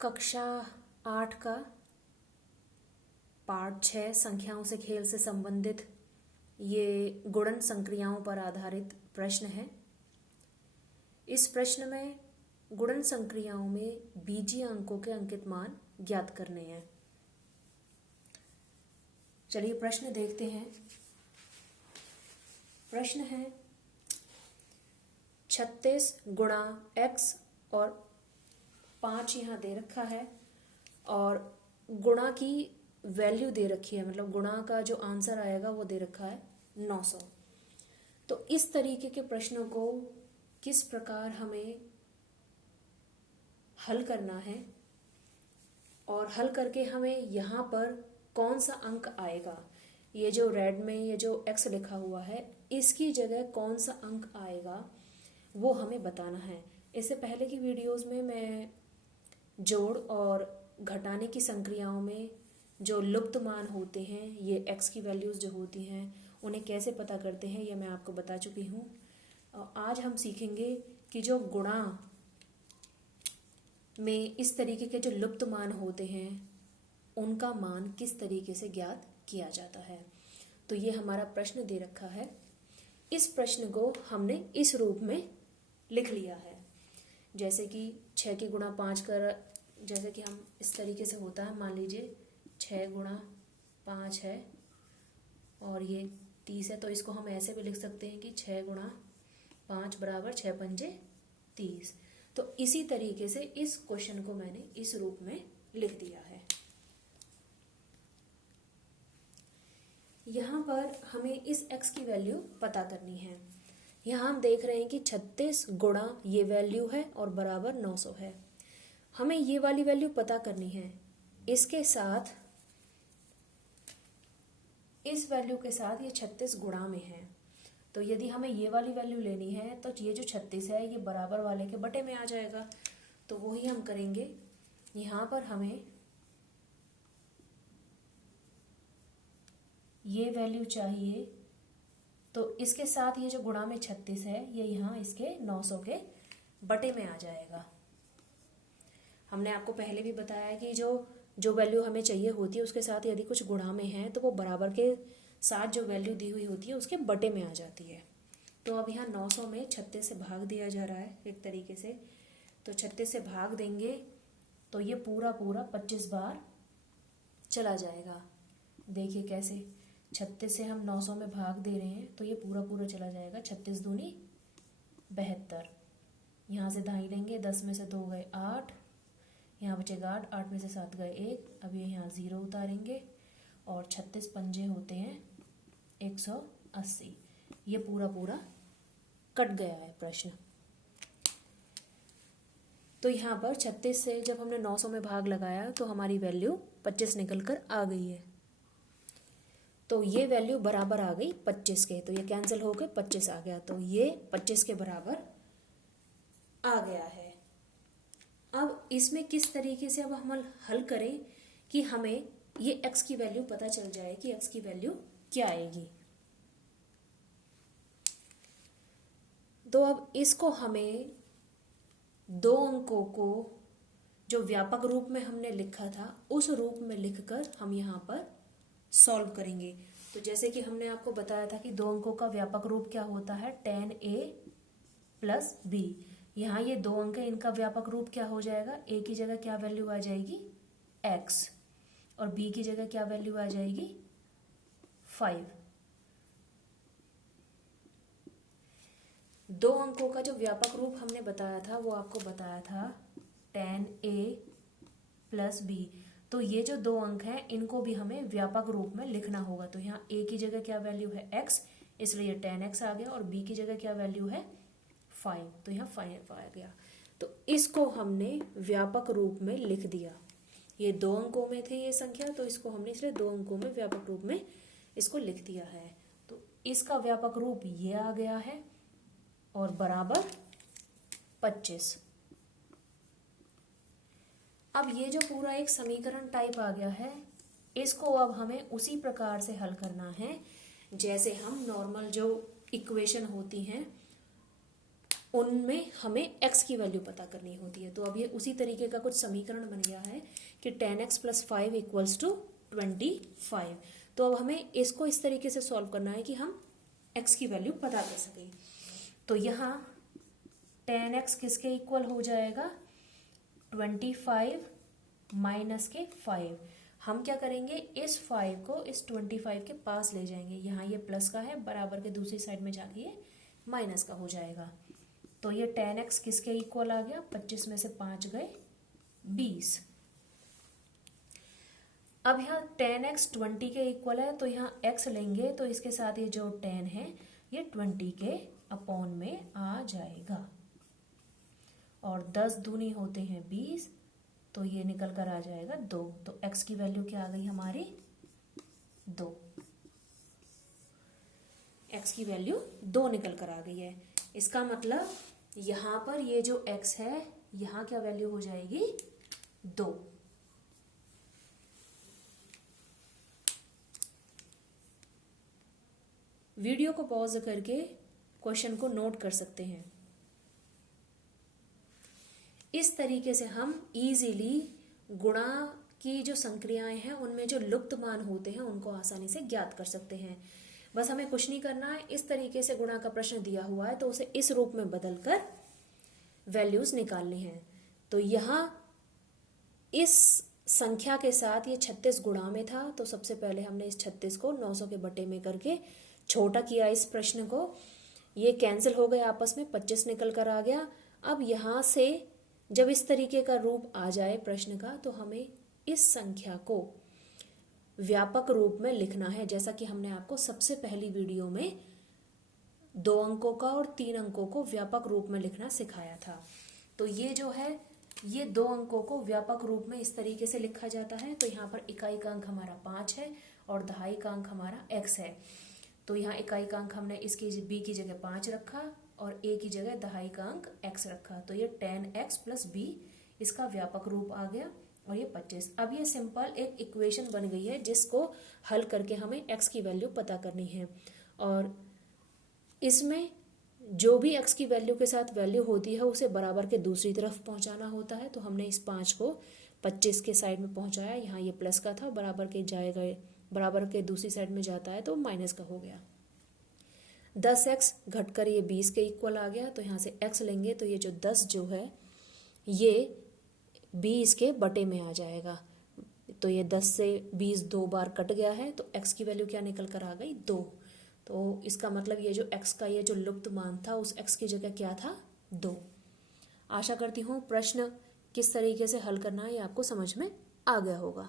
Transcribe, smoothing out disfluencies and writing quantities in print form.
कक्षा 8 का पार्ट 6 संख्याओं से खेल से संबंधित ये गुणन संक्रियाओं पर आधारित प्रश्न है। इस प्रश्न में गुणन संक्रियाओं में बीजीय अंकों के अंकित मान ज्ञात करने हैं। चलिए प्रश्न देखते हैं। प्रश्न है 36 गुणा x और 5 यहाँ दे रखा है और गुणा की वैल्यू दे रखी है, मतलब गुणा का जो आंसर आएगा वो दे रखा है 900। तो इस तरीके के प्रश्नों को किस प्रकार हमें हल करना है और हल करके हमें यहाँ पर कौन सा अंक आएगा, ये जो रेड में ये जो x लिखा हुआ है इसकी जगह कौन सा अंक आएगा वो हमें बताना है। इससे पहले की वीडियोस में मैं जोड़ और घटाने की संक्रियाओं में जो लुप्त मान होते हैं, ये x की वैल्यूज़ जो होती हैं उन्हें कैसे पता करते हैं, ये मैं आपको बता चुकी हूँ। आज हम सीखेंगे कि जो गुणा में इस तरीके के जो लुप्त मान होते हैं उनका मान किस तरीके से ज्ञात किया जाता है। तो ये हमारा प्रश्न दे रखा है। इस प्रश्न को हमने इस रूप में लिख लिया है, जैसे कि 6 के गुणा 5 कर, जैसे कि हम इस तरीके से होता है, मान लीजिए 6 गुणा 5 है और ये 30 है, तो इसको हम ऐसे भी लिख सकते हैं कि 6 गुणा 5 बराबर 6 पंजे 30। तो इसी तरीके से इस क्वेश्चन को मैंने इस रूप में लिख दिया है। यहाँ पर हमें इस x की वैल्यू पता करनी है। यहाँ हम देख रहे हैं कि 36 गुणा ये वैल्यू है और बराबर 900 है। हमें ये वाली वैल्यू पता करनी है। इसके साथ इस वैल्यू के साथ ये 36 गुणा में है, तो यदि हमें ये वाली वैल्यू लेनी है तो ये जो 36 है ये बराबर वाले के बटे में आ जाएगा। तो वही हम करेंगे। यहाँ पर हमें ये वैल्यू चाहिए, तो इसके साथ ये जो गुणा में 36 है ये यहाँ इसके 900 के बटे में आ जाएगा। हमने आपको पहले भी बताया कि जो वैल्यू हमें चाहिए होती है उसके साथ यदि कुछ गुणा में है तो वो बराबर के साथ जो वैल्यू दी हुई होती है उसके बटे में आ जाती है। तो अब यहाँ 900 में 36 से भाग दिया जा रहा है एक तरीके से। तो 36 से भाग देंगे तो ये पूरा 25 बार चला जाएगा। देखिए कैसे 36 से हम 900 में भाग दे रहे हैं तो ये पूरा चला जाएगा। 36 दूनी 72, यहाँ से दाई लेंगे, 10 में से 2 गए 8, यहाँ बचेगा 8, 8 में से 7 गए 1, अब ये यहाँ 0 उतारेंगे और 36 पंजे होते हैं 180। ये पूरा कट गया है प्रश्न। तो यहाँ पर 36 से जब हमने 900 में भाग लगाया तो हमारी वैल्यू 25 निकल कर आ गई है। तो ये वैल्यू बराबर आ गई 25 के, तो ये कैंसिल हो गए 25 आ गया, तो ये 25 के बराबर आ गया है। अब इसमें किस तरीके से अब हम हल करें कि हमें ये x की वैल्यू पता चल जाए कि x की वैल्यू क्या आएगी। तो अब इसको हमें दो अंकों को जो व्यापक रूप में हमने लिखा था उस रूप में लिखकर हम यहाँ पर सॉल्व करेंगे। तो जैसे कि हमने आपको बताया था कि दो अंकों का व्यापक रूप क्या होता है, tan a प्लस b। यहाँ ये दो अंक है, इनका व्यापक रूप क्या हो जाएगा, a की जगह क्या वैल्यू आ जाएगी x और b की जगह क्या वैल्यू आ जाएगी 5। दो अंकों का जो व्यापक रूप हमने बताया था वो आपको बताया था tan a प्लस b। तो ये जो दो अंक हैं इनको भी हमें व्यापक रूप में लिखना होगा। तो यहाँ a की जगह क्या वैल्यू है x, इसलिए tan x आ गया, और b की जगह क्या वैल्यू है 5, तो यहाँ 5 आ गया। तो इसको हमने व्यापक रूप में लिख दिया। ये दो अंकों में थे ये संख्या, तो इसको हमने इसलिए दो अंकों में व्यापक रूप में इसको लिख दिया है। तो इसका व्यापक रूप ये आ गया है और बराबर 25। अब ये जो पूरा एक समीकरण टाइप आ गया है, इसको अब हमें उसी प्रकार से हल करना है जैसे हम नॉर्मल जो इक्वेशन होती हैं उनमें हमें x की वैल्यू पता करनी होती है। तो अब ये उसी तरीके का कुछ समीकरण बन गया है कि 10x + 5 = 25। तो अब हमें इसको इस तरीके से सॉल्व करना है कि हम x की वैल्यू पता कर सकें। तो यहाँ 10x किसके इक्वल हो जाएगा, 25 माइनस के 5। हम क्या करेंगे, इस 5 को इस 25 के पास ले जाएंगे। यहाँ ये प्लस का है, बराबर के दूसरी साइड में जाके ये माइनस का हो जाएगा। तो ये 10x किसके इक्वल आ गया, 25 में से 5 गए 20। अब यहाँ 10x 20 के इक्वल है, तो यहाँ x लेंगे तो इसके साथ ये जो 10 है ये 20 के अपॉन में आ जाएगा। और 10 दूनी होते हैं 20, तो ये निकल कर आ जाएगा 2। तो x की वैल्यू क्या आ गई हमारी, 2। x की वैल्यू 2 निकल कर आ गई है। इसका मतलब यहाँ पर ये जो x है, यहाँ क्या वैल्यू हो जाएगी, 2। वीडियो को पॉज करके क्वेश्चन को नोट कर सकते हैं। इस तरीके से हम इजीली गुणा की जो संक्रियाएं हैं उनमें जो लुप्त मान होते हैं उनको आसानी से ज्ञात कर सकते हैं। बस हमें कुछ नहीं करना है, इस तरीके से गुणा का प्रश्न दिया हुआ है तो उसे इस रूप में बदलकर वैल्यूज निकालनी है। तो यहाँ इस संख्या के साथ ये 36 गुणा में था, तो सबसे पहले हमने इस 36 को 900 के बटे में करके छोटा किया इस प्रश्न को। ये कैंसिल हो गए आपस में, 25 निकल कर आ गया। अब यहाँ से जब इस तरीके का रूप आ जाए प्रश्न का, तो हमें इस संख्या को व्यापक रूप में लिखना है, जैसा कि हमने आपको सबसे पहली वीडियो में 2 अंकों का और 3 अंकों को व्यापक रूप में लिखना सिखाया था। तो ये जो है, ये 2 अंकों को व्यापक रूप में इस तरीके से लिखा जाता है। तो यहाँ पर इकाई का अंक हमारा 5 है और दहाई का अंक हमारा x है। तो यहाँ इकाई का अंक हमने इसकी b की जगह 5 रखा और a की जगह दहाई का अंक x रखा। तो ये 10x + b इसका व्यापक रूप आ गया और ये 25। अब ये सिंपल एक इक्वेशन बन गई है जिसको हल करके हमें x की वैल्यू पता करनी है। और इसमें जो भी x की वैल्यू के साथ वैल्यू होती है उसे बराबर के दूसरी तरफ पहुंचाना होता है। तो हमने इस 5 को 25 के साइड में पहुंचाया। यहाँ ये प्लस का था, बराबर के जाएगा, बराबर के दूसरी साइड में जाता है तो माइनस का हो गया। 10x घटकर ये 20 के इक्वल आ गया। तो यहाँ से x लेंगे तो ये जो 10 जो है ये 20 के बटे में आ जाएगा। तो ये 10 से 20 2 बार कट गया है, तो x की वैल्यू क्या निकल कर आ गई, 2। तो इसका मतलब ये जो x का ये जो लुप्त मान था उस x की जगह क्या था, 2। आशा करती हूँ प्रश्न किस तरीके से हल करना है ये आपको समझ में आ गया होगा।